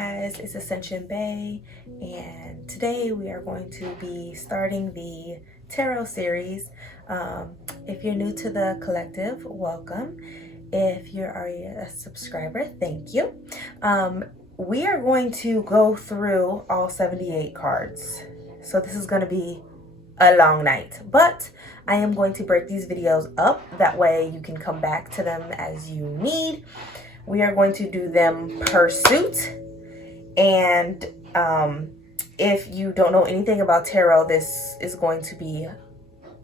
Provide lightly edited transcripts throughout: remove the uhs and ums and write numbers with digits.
guys, it's Ascension Bay, and today we are going to be starting the tarot series. If you're new to the collective, welcome. If you're already a subscriber, thank you. We are going to go through all 78 cards, so this is going to be a long night, but I am going to break these videos up, that way you can come back to them as you need. We are going to do them per suit, and if you don't know anything about tarot, this is going to be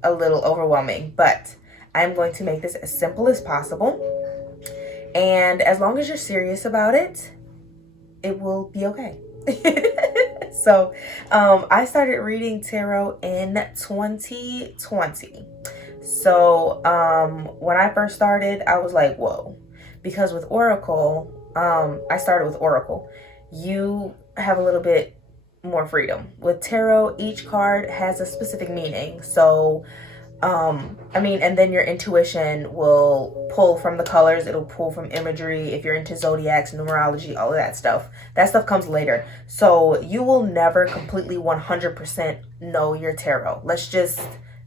a little overwhelming, but I'm going to make this as simple as possible, and as long as you're serious about it, it will be okay. So I started reading tarot in 2020. So when I first started, I was like, whoa. Because with Oracle, I started with Oracle. You have a little bit more freedom. With tarot, each card has a specific meaning. So, and then your intuition will pull from the colors. It'll pull from imagery. If you're into zodiacs, numerology, all of that stuff. That stuff comes later. So you will never completely 100% know your tarot. Let's just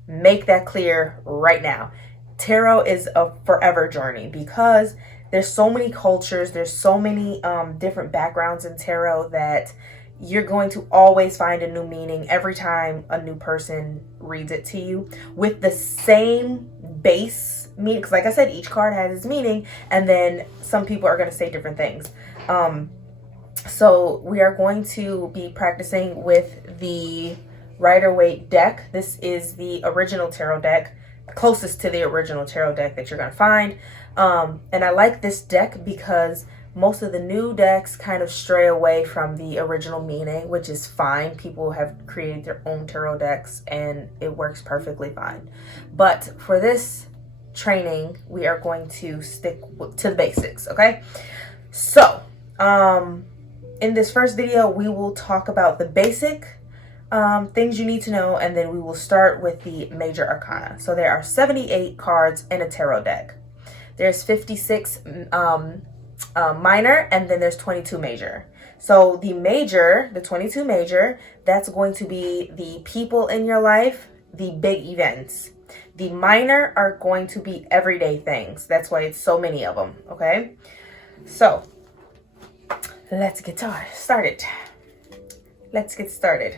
make that clear right now. Tarot is a forever journey because there's so many cultures, there's so many different backgrounds in tarot that you're going to always find a new meaning every time a new person reads it to you with the same base meaning. Because like I said, each card has its meaning, and then some people are going to say different things. So we are going to be practicing with the Rider-Waite deck. This is the original tarot deck, closest to the original tarot deck that you're going to find. And I like this deck because most of the new decks kind of stray away from the original meaning, which is fine. People have created their own tarot decks and it works perfectly fine. But for this training, we are going to stick to the basics, okay? So, in this first video, we will talk about the basic things you need to know, and then we will start with the major arcana. So there are 78 cards in a tarot deck. There's 56 minor, and then there's 22 major. So the major, the 22 major, that's going to be the people in your life, the big events. The minor are going to be everyday things. That's why it's so many of them, okay? So let's get started. Let's get started.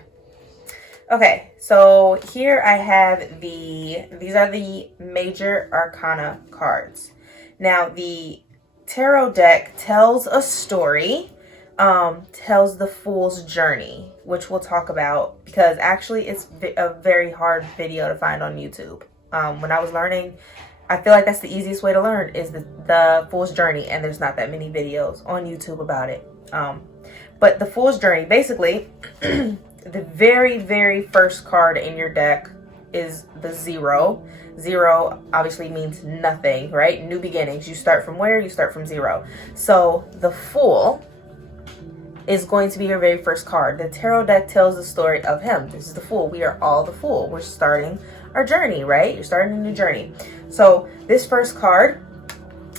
Okay, so here I have these are the major arcana cards. Now, the tarot deck tells a story, tells the Fool's Journey, which we'll talk about because actually it's a very hard video to find on YouTube. When I was learning, I feel like that's the easiest way to learn is the Fool's Journey, and there's not that many videos on YouTube about it. But the Fool's Journey, basically, the very, very first card in your deck is the 0. 0 obviously means nothing, right? New beginnings. You start from where? You start from 0. So the Fool is going to be your very first card. The tarot deck tells the story of him. This is the Fool. We are all the Fool. We're starting our journey, right? You're starting a new journey. So this first card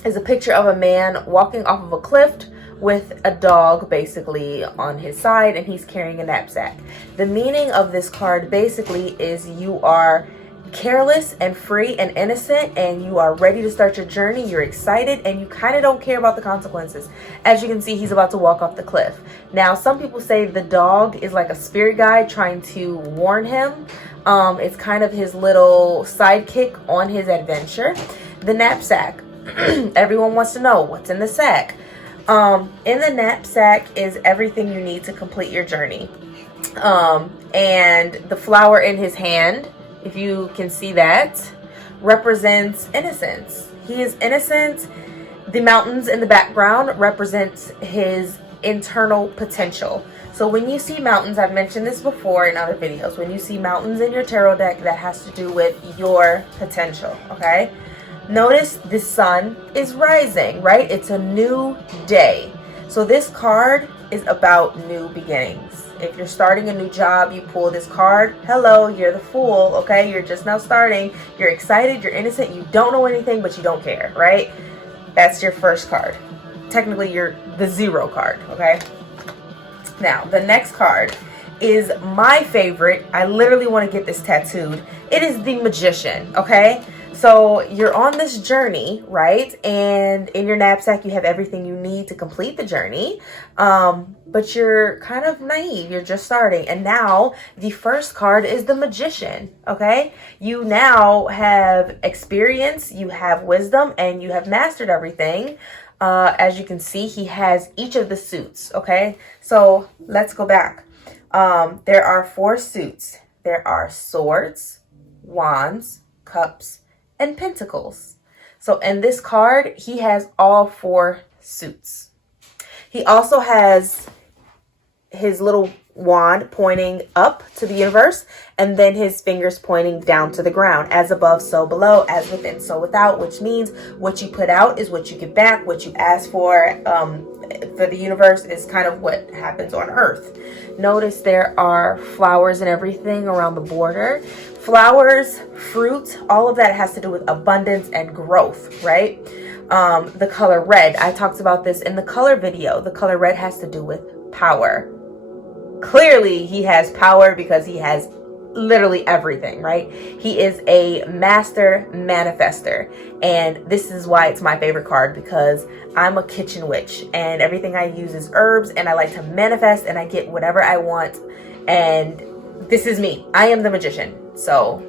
is a picture of a man walking off of a cliff with a dog basically on his side, and he's carrying a knapsack. The meaning of this card basically is you are careless and free and innocent, and you are ready to start your journey. You're excited and you kind of don't care about the consequences. As you can see, he's about to walk off the cliff. Now, some people say the dog is like a spirit guide trying to warn him. It's kind of his little sidekick on his adventure. The knapsack. Everyone wants to know what's in the sack. In the knapsack is everything you need to complete your journey. And the flower in his hand, if you can see that, represents innocence. He is innocent. The mountains in the background represents his internal potential. So when you see mountains, I've mentioned this before in other videos, when you see mountains in your tarot deck, that has to do with your potential, okay? Notice the sun is rising, right? It's a new day. So this card is about new beginnings. If you're starting a new job, you pull this card. Hello, you're the Fool, okay? You're just now starting. You're excited, you're innocent, you don't know anything, but you don't care, right? That's your first card. Technically, you're the 0 card, okay? Now, the next card is my favorite. I literally want to get this tattooed. It is the Magician, okay? So you're on this journey, right? And in your knapsack, you have everything you need to complete the journey. But you're kind of naive. You're just starting. And now the first card is the Magician, okay? You now have experience, you have wisdom, and you have mastered everything. As you can see, he has each of the suits, okay? So let's go back. There are 4 suits. There are swords, wands, cups, and pentacles. So in this card, he has all 4 suits. He also has his little wand pointing up to the universe, and then his fingers pointing down to the ground. As above, so below, as within, so without, which means what you put out is what you get back. What you ask for the universe is kind of what happens on Earth. Notice there are flowers and everything around the border. Flowers, fruit, all of that has to do with abundance and growth, right? The color red, I talked about this in the color video. The color red has to do with power. Clearly, he has power because he has literally everything, right? He is a master manifester. And this is why it's my favorite card, because I'm a kitchen witch and everything I use is herbs, and I like to manifest and I get whatever I want. And this is me. I am the Magician. So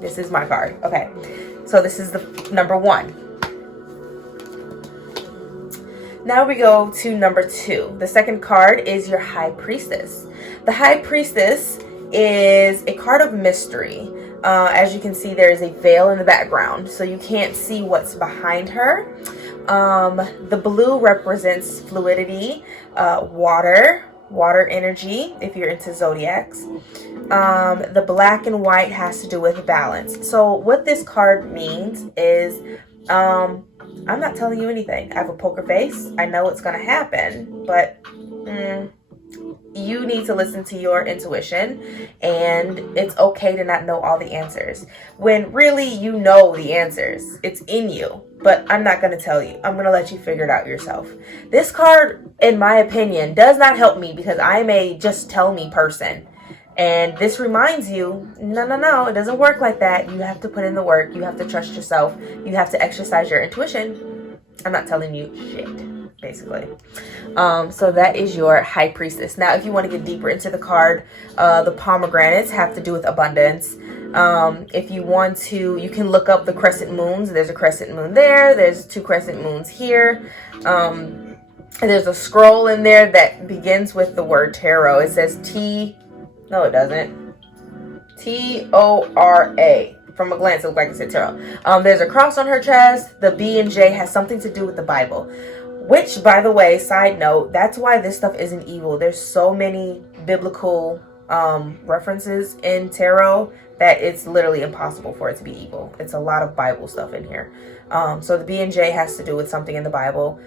this is my card. Okay. So this is the number 1. Now we go to number 2. The second card is your High Priestess. The High Priestess is a card of mystery. As you can see, there is a veil in the background, so you can't see what's behind her. The blue represents fluidity, water energy, if you're into zodiacs. The black and white has to do with balance. So what this card means is, I'm not telling you anything. I have a poker face. I know it's going to happen, but you need to listen to your intuition, and it's okay to not know all the answers. When really you know the answers, it's in you, but I'm not going to tell you. I'm going to let you figure it out yourself. This card, in my opinion, does not help me because I'm a just tell me person. And this reminds you, no, it doesn't work like that. You have to put in the work. You have to trust yourself. You have to exercise your intuition. I'm not telling you shit, basically. So that is your High Priestess. Now, if you want to get deeper into the card, the pomegranates have to do with abundance. If you want to, you can look up the crescent moons. There's a crescent moon there. There's 2 crescent moons here. And there's a scroll in there that begins with the word tarot. It says No, it doesn't. T-O-R-A. From a glance, it looked like it said tarot. There's a cross on her chest. The B and J has something to do with the Bible. Which, by the way, side note, that's why this stuff isn't evil. There's so many biblical references in tarot that it's literally impossible for it to be evil. It's a lot of Bible stuff in here. So the B and J has to do with something in the Bible.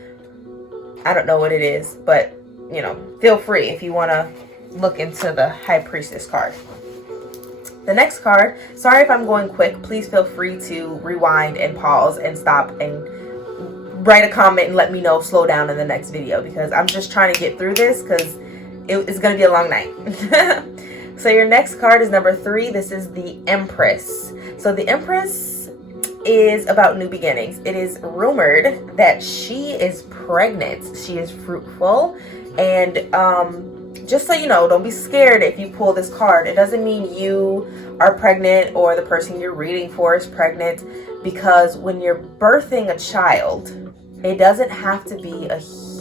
I don't know what it is, but, you know, feel free if you want to look into the High Priestess card. The next card, sorry if I'm going quick, please feel free to rewind and pause and stop and write a comment and let me know, slow down in the next video, because I'm just trying to get through this because it's going to be a long night. So your next card is number 3. This is the Empress. So the Empress is about new beginnings. It is rumored that she is pregnant. She is fruitful, and just so you know, don't be scared if you pull this card. It doesn't mean you are pregnant or the person you're reading for is pregnant, because when you're birthing a child, it doesn't have to be a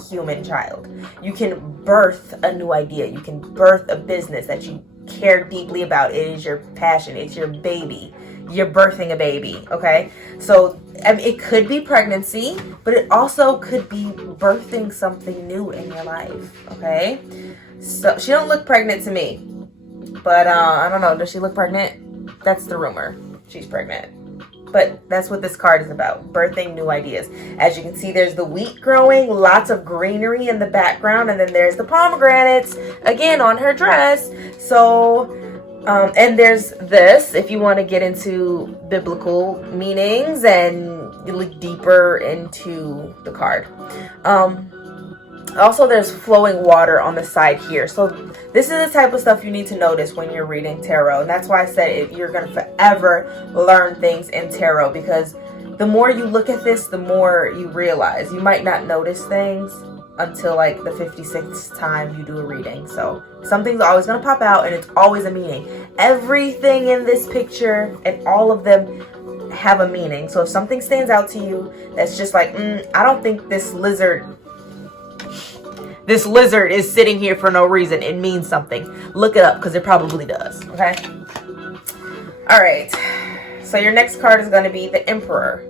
human child. You can birth a new idea. You can birth a business that you care deeply about. It is your passion. It's your baby. You're birthing a baby, okay? So I mean, it could be pregnancy, but it also could be birthing something new in your life, okay? So she don't look pregnant to me, but I don't know. Does she look pregnant? That's the rumor. She's pregnant. But that's what this card is about, birthing new ideas. As you can see, there's the wheat growing, lots of greenery in the background, and then there's the pomegranates, again, on her dress. So, and there's this, if you want to get into biblical meanings and look deeper into the card. Also, there's flowing water on the side here. So this is the type of stuff you need to notice when you're reading tarot. And that's why I said you're going to forever learn things in tarot, because the more you look at this, the more you realize. You might not notice things until like the 56th time you do a reading. So something's always going to pop out, and it's always a meaning. Everything in this picture and all of them have a meaning. So if something stands out to you that's just like, I don't think this lizard is sitting here for no reason, it means something. Look it up, because it probably does. Okay. All right. So your next card is going to be the Emperor.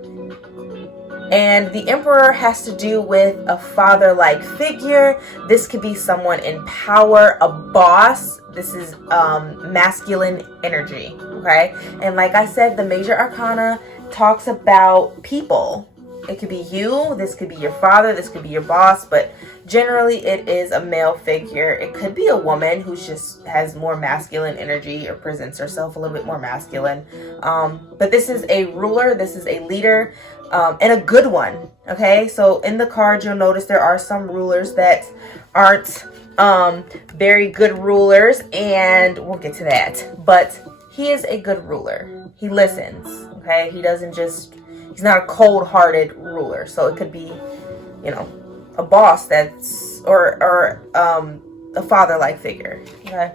And the Emperor has to do with a father-like figure. This could be someone in power, a boss. This is masculine energy. Okay. And like I said, the Major Arcana talks about people. It could be you, this could be your father, this could be your boss, but generally it is a male figure. It could be a woman who just has more masculine energy or presents herself a little bit more masculine. But this is a ruler, this is a leader, and a good one. Okay, so in the card you'll notice there are some rulers that aren't very good rulers, and we'll get to that. But he is a good ruler. He listens. Okay, he doesn't just... He's not a cold-hearted ruler. So it could be, you know, a boss that's, or a father-like figure. Okay.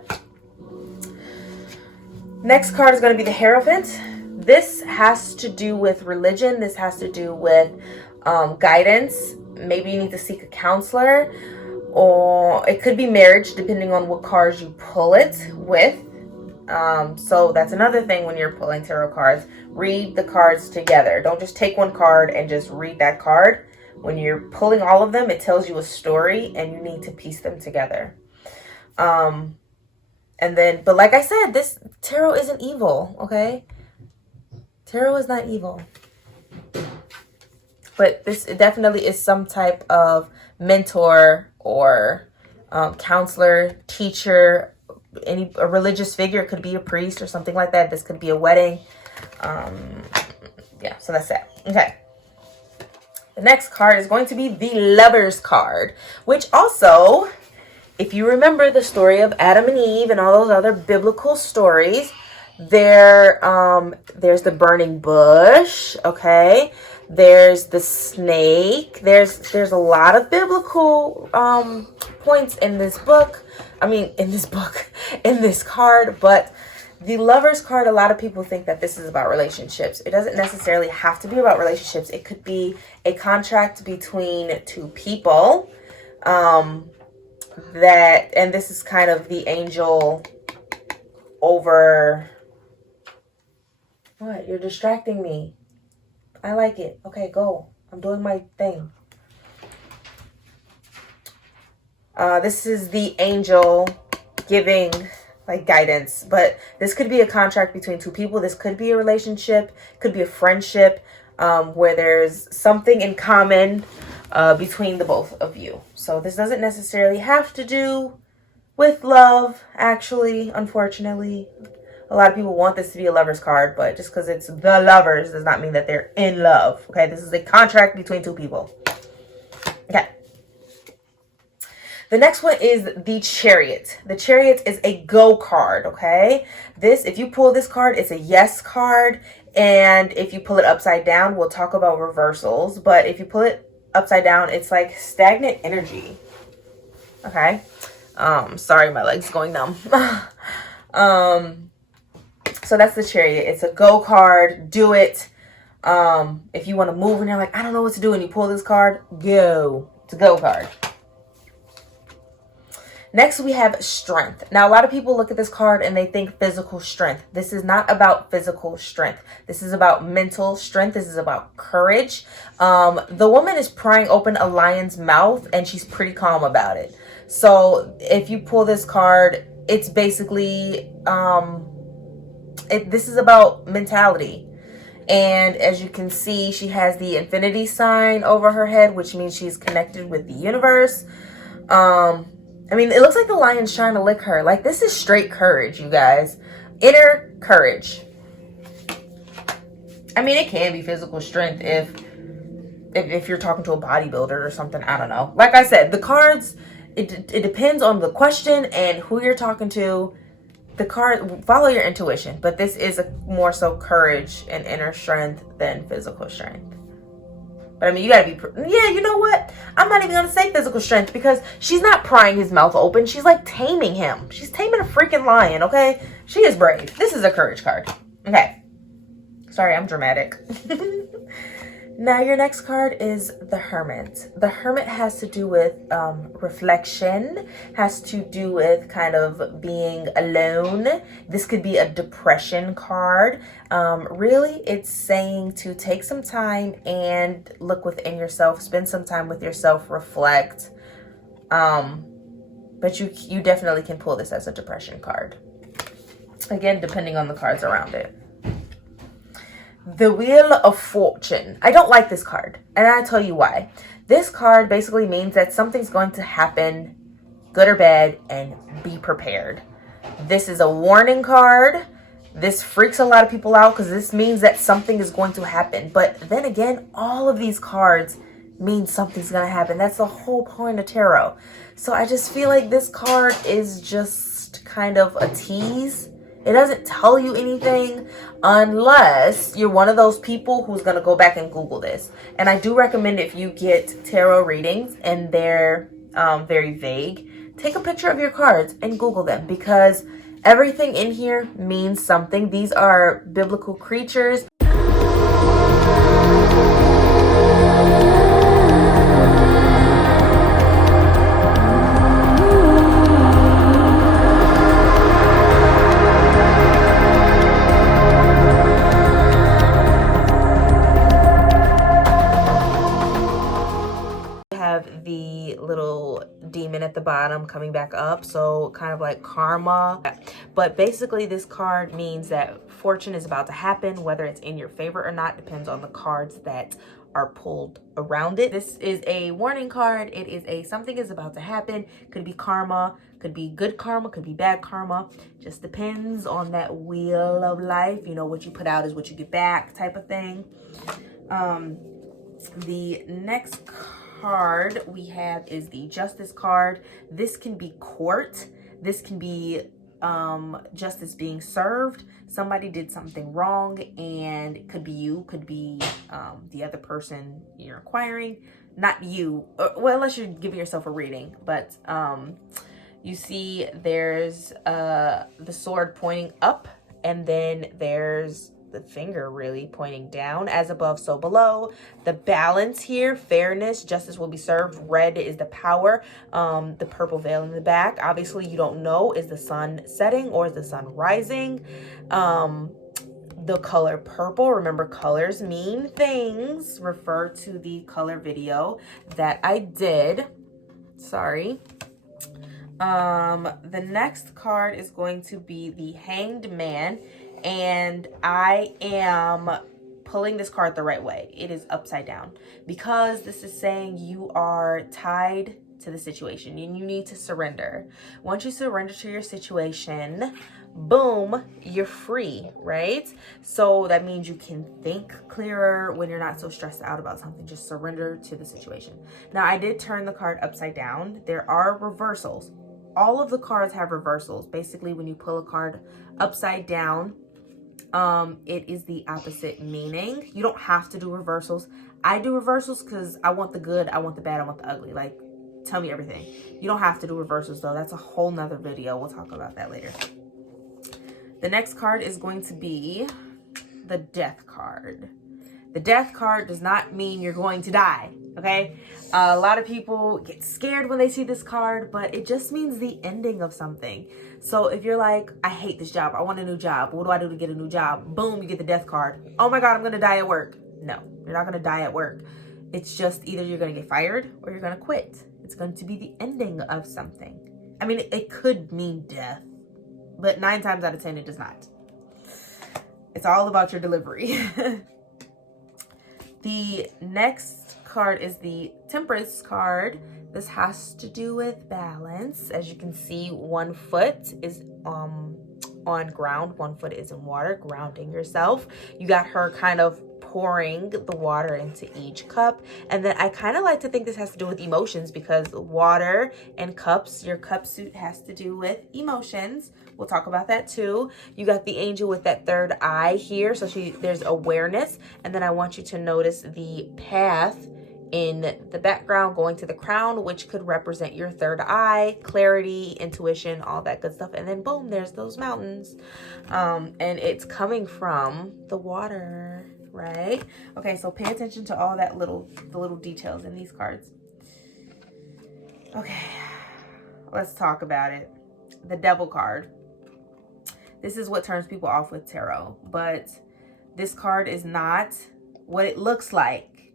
Next card is going to be the Hierophant. This has to do with religion. This has to do with guidance. Maybe you need to seek a counselor, or it could be marriage, depending on what cards you pull it with. So that's another thing when you're pulling tarot cards. Read the cards together. Don't just take one card and just read that card. When you're pulling all of them, it tells you a story, and you need to piece them together. And then, but like I said, this tarot isn't evil, okay? Tarot is not evil. But this definitely is some type of mentor or counselor, teacher, a religious figure. It could be a priest or something like that. This could be a wedding. Yeah, so that's that. Okay. The next card is going to be the Lover's card, which also, if you remember the story of Adam and Eve and all those other biblical stories, there's the burning bush, okay? There's the snake. There's a lot of biblical points in this book. In this card, but the Lover's card, a lot of people think that this is about relationships. It doesn't necessarily have to be about relationships. It could be a contract between two people. And this is kind of the angel over... What? You're distracting me. I like it. Okay, go. I'm doing my thing. This is the angel giving like guidance, but this could be a contract between two people. This could be a relationship, could be a friendship, where there's something in common between the both of you. So this doesn't necessarily have to do with love, actually, unfortunately. A lot of people want this to be a Lover's card, but just because it's the Lovers does not mean that they're in love. Okay, this is a contract between two people. Okay. The next one is the Chariot. The Chariot is a go card, okay? If you pull this card, it's a yes card. And if you pull it upside down, we'll talk about reversals. But if you pull it upside down, it's like stagnant energy. Okay? Sorry, my leg's going numb. So that's the Chariot. It's a go card. Do it. If you want to move and you're like, I don't know what to do, and you pull this card, go. It's a go card. Next, we have Strength. Now, a lot of people look at this card and they think physical strength. This is not about physical strength. This is about mental strength. This is about courage. The woman is prying open a lion's mouth, and she's pretty calm about it. So if you pull this card, it's basically, this is about mentality. And as you can see, she has the infinity sign over her head, which means she's connected with the universe. It looks like the lion's trying to lick her. Like, this is straight courage, you guys. Inner courage. It can be physical strength if if you're talking to a bodybuilder or something, I don't know. Like I said, the cards, it depends on the question and who you're talking to. The card, follow your intuition, but this is more so courage and inner strength than physical strength. But I mean, you gotta be, yeah, you know what? I'm not even gonna say physical strength because she's not prying his mouth open. She's like taming him. She's taming a freaking lion, okay? She is brave. This is a courage card. Okay. Sorry, I'm dramatic. Now, your next card is the Hermit. The Hermit has to do with reflection, has to do with kind of being alone. This could be a depression card. Really, it's saying to take some time and look within yourself, spend some time with yourself, reflect. But you definitely can pull this as a depression card. Again, depending on the cards around it. The Wheel of Fortune. I don't like this card, and I'll tell you why. This card basically means that something's going to happen, good or bad, and be prepared. This is a warning card. This freaks a lot of people out because this means that something is going to happen. But then again, all of these cards mean something's going to happen. That's the whole point of tarot. So I just feel like this card is just kind of a tease. It doesn't tell you anything unless you're one of those people who's going to go back and Google this. And I do recommend if you get tarot readings and they're very vague, take a picture of your cards and Google them because everything in here means something. These are biblical creatures. The little demon at the bottom coming back up, so kind of like karma. But basically this card means that fortune is about to happen. Whether it's in your favor or not depends on the cards that are pulled around it. This is a warning card. It is a something is about to happen. Could be karma, could be good karma, could be bad karma. Just depends on that wheel of life. You know, what you put out is what you get back type of thing. The next card we have is the Justice card. This can be court. This can be justice being served. Somebody did something wrong, and it could be you, could be the other person you're inquiring. Not you, well, unless you're giving yourself a reading. But you see there's the sword pointing up, and then there's the finger really pointing down. As above, so below. The balance here, fairness, justice will be served. Red is the power. The purple veil in the back, obviously you don't know, is the sun setting or is the sun rising? The color purple, remember colors mean things. Refer to the color video that I did. Sorry. The next card is going to be the Hanged Man. And I am pulling this card the right way. It is upside down because this is saying you are tied to the situation and you need to surrender. Once you surrender to your situation, boom, you're free, right? So that means you can think clearer when you're not so stressed out about something. Just surrender to the situation. Now, I did turn the card upside down. There are reversals. All of the cards have reversals. Basically, when you pull a card upside down, it is the opposite meaning. You don't have to do reversals. I do reversals because I want the good, I want the bad, I want the ugly. Like, tell me everything. You don't have to do reversals though. That's a whole nother video. We'll talk about that later. The next card is going to be the Death card. The Death card does not mean you're going to die, okay? A lot of people get scared when they see this card, but it just means the ending of something. So if you're like, I hate this job, I want a new job, what do I do to get a new job? Boom, you get the Death card. Oh my God, I'm gonna die at work. No, you're not gonna die at work. It's just either you're gonna get fired or you're gonna quit. It's going to be the ending of something. I mean, it could mean death, but 9 times out of 10, it does not. It's all about your delivery. The next card is the Temperance card. This has to do with balance. As you can see, 1 foot is on ground, 1 foot is in water, grounding yourself. You got her kind of pouring the water into each cup. And then I kind of like to think this has to do with emotions, because water and cups, your cup suit has to do with emotions. We'll talk about that too. You got the angel with that third eye here, so there's awareness. And then I want you to notice the path in the background going to the crown, which could represent your third eye, clarity, intuition, all that good stuff. And then boom, there's those mountains. And it's coming from the water, right? Okay, so pay attention to all that the little details in these cards. Okay, let's talk about it. The Devil card. This is what turns people off with tarot, but this card is not what it looks like.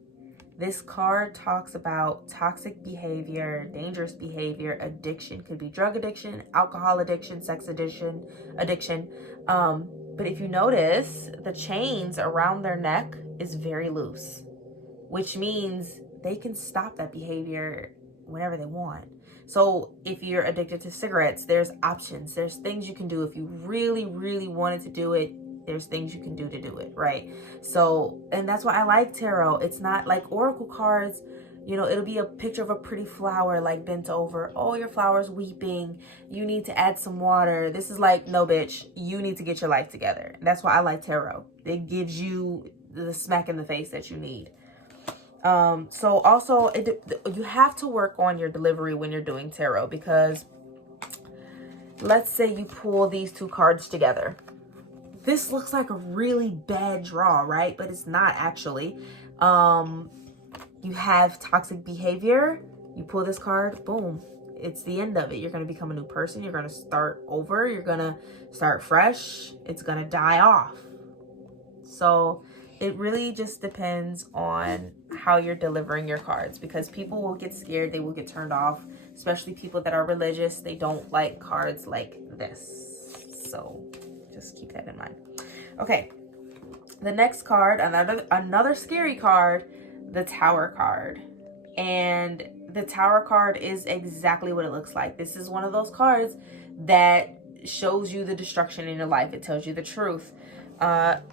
This card talks about toxic behavior, dangerous behavior, addiction. Could be drug addiction, alcohol addiction, sex addiction. But if you notice, the chains around their neck is very loose, which means they can stop that behavior whenever they want. So if you're addicted to cigarettes, there's options. There's things you can do. If you really, really wanted to do it, there's things you can do to do it, right? So, and that's why I like tarot. It's not like oracle cards, you know, it'll be a picture of a pretty flower like bent over. Oh, your flower's weeping. You need to add some water. This is like, no, bitch, you need to get your life together. That's why I like tarot. It gives you the smack in the face that you need. So also, you have to work on your delivery when you're doing tarot, because let's say you pull these two cards together. This looks like a really bad draw, right? But it's not actually. You have toxic behavior. You pull this card, boom. It's the end of it. You're going to become a new person. You're going to start over. You're going to start fresh. It's going to die off. So it really just depends on how you're delivering your cards, because people will get scared. They will get turned off, especially people that are religious. They don't like cards like this. So just keep that in mind. Okay, the next card, another scary card, the Tower card. And the Tower card is exactly what it looks like. This is one of those cards that shows you the destruction in your life. It tells you the truth.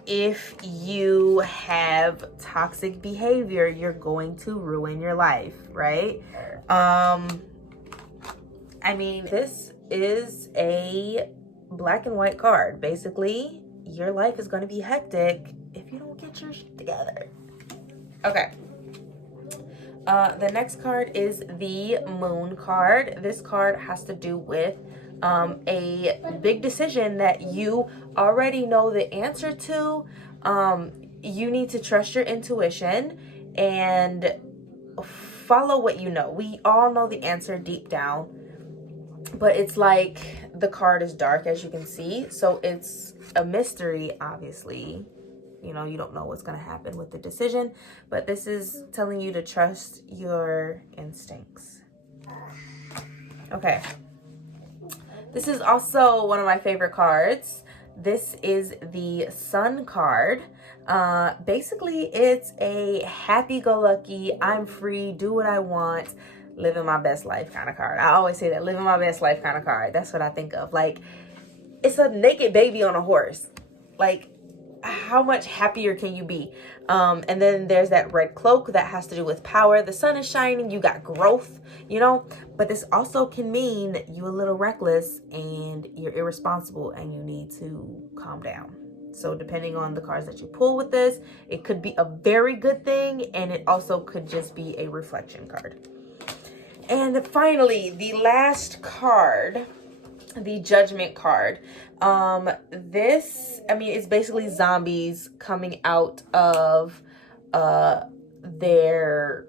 If you have toxic behavior, you're going to ruin your life, right? I mean, this is a black and white card. Basically, your life is going to be hectic if you don't get your shit together. Okay. The next card is the Moon card. This card has to do with a big decision that you already know the answer to. You need to trust your intuition and follow what you know. We all know the answer deep down, but it's like the card is dark, as you can see. So it's a mystery, obviously. You know, you don't know what's going to happen with the decision, but this is telling you to trust your instincts. Okay. This is also one of my favorite cards. This is the Sun card. Basically, it's a happy-go-lucky, I'm free, do what I want, living my best life kind of card. I always say that, living my best life kind of card. That's what I think of. Like, it's a naked baby on a horse. Like, how much happier can you be? And then there's that red cloak that has to do with power. The sun is shining, you got growth, you know, but this also can mean you're a little reckless and you're irresponsible and you need to calm down. So depending on the cards that you pull with this, it could be a very good thing, and it also could just be a reflection card. And finally, the last card, the Judgment card. This, I mean, it's basically zombies coming out of their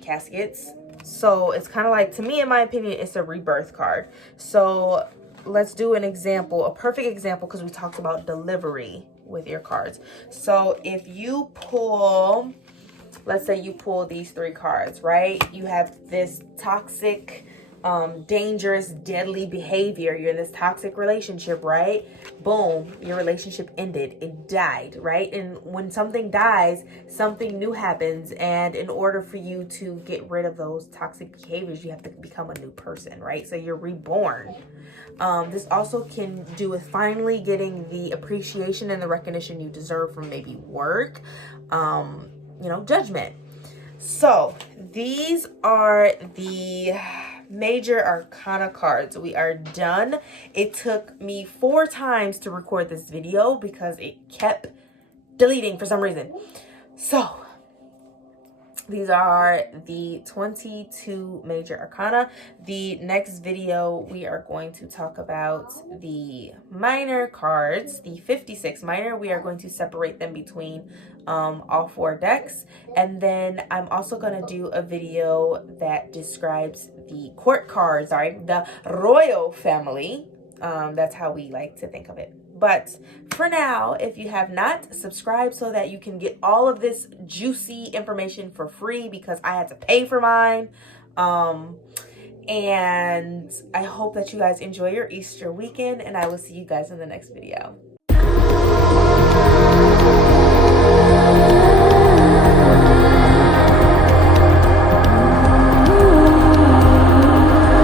caskets. So it's kind of like, to me, in my opinion, it's a rebirth card. So let's do an example, a perfect example, because we talked about delivery with your cards. So if you pull, let's say you pull these three cards, right? You have this toxic dangerous, deadly behavior. You're in this toxic relationship, right? Boom, your relationship ended. It died, right? And when something dies, something new happens. And in order for you to get rid of those toxic behaviors, you have to become a new person, right? So you're reborn. This also can do with finally getting the appreciation and the recognition you deserve from maybe work, judgment. So these are the major arcana cards. We are done. It took me 4 times to record this video because it kept deleting for some reason. So these are the 22 major arcana. The next video, we are going to talk about the minor cards, the 56 minor. We are going to separate them between all 4 decks. And then I'm also going to do a video that describes the court cards, the royal family. That's how we like to think of it. But for now, if you have not, subscribe so that you can get all of this juicy information for free, because I had to pay for mine. And I hope that you guys enjoy your Easter weekend, and I will see you guys in the next video.